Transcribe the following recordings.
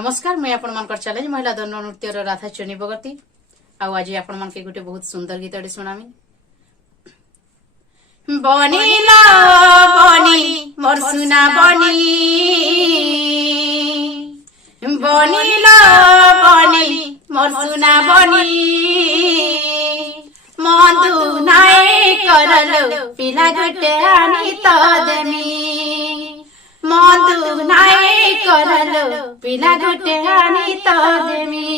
नमस्कार मैं आपण मानकर चैलेंज महिला दंड नृत्य राधा चुनी बगती आज आपण मान के गोटे बहुत सुंदर गीत सुनामी। बनी लो बनी मोर सुना बनी बनी लो बनी मोर सुना बनी मधु नाई करलो पिला गोटे आनी तो देमी मधु नाई करलो पिला गोटे आनी तो देमी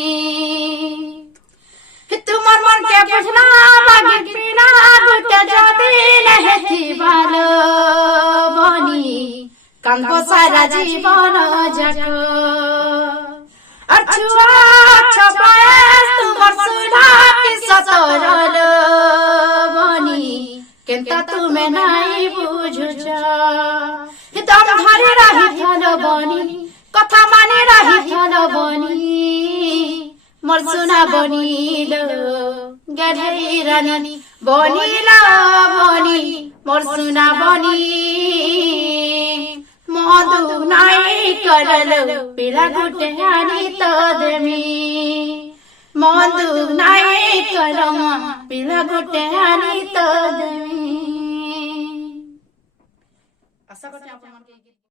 तुमर मन के बुझना बागी पिला गोटे जदी नहीं थी भालो बनी कांदो सारा जीवन जाको अछुआ छपाएस तुमर सुना के सतरलो बनी केंता तुमे नाई बुझुचा दम धरे रही थलो बनी कथा माने रही थलो बनी मोर सुना बनीलो गधई रानी बनीलो बनी मोर सुना बनी मधु नाई करलो पिला गोटे आनी तो देमी मधु नाई करमा पिला गोटे आनी तो देमी। आशा करते हैं आप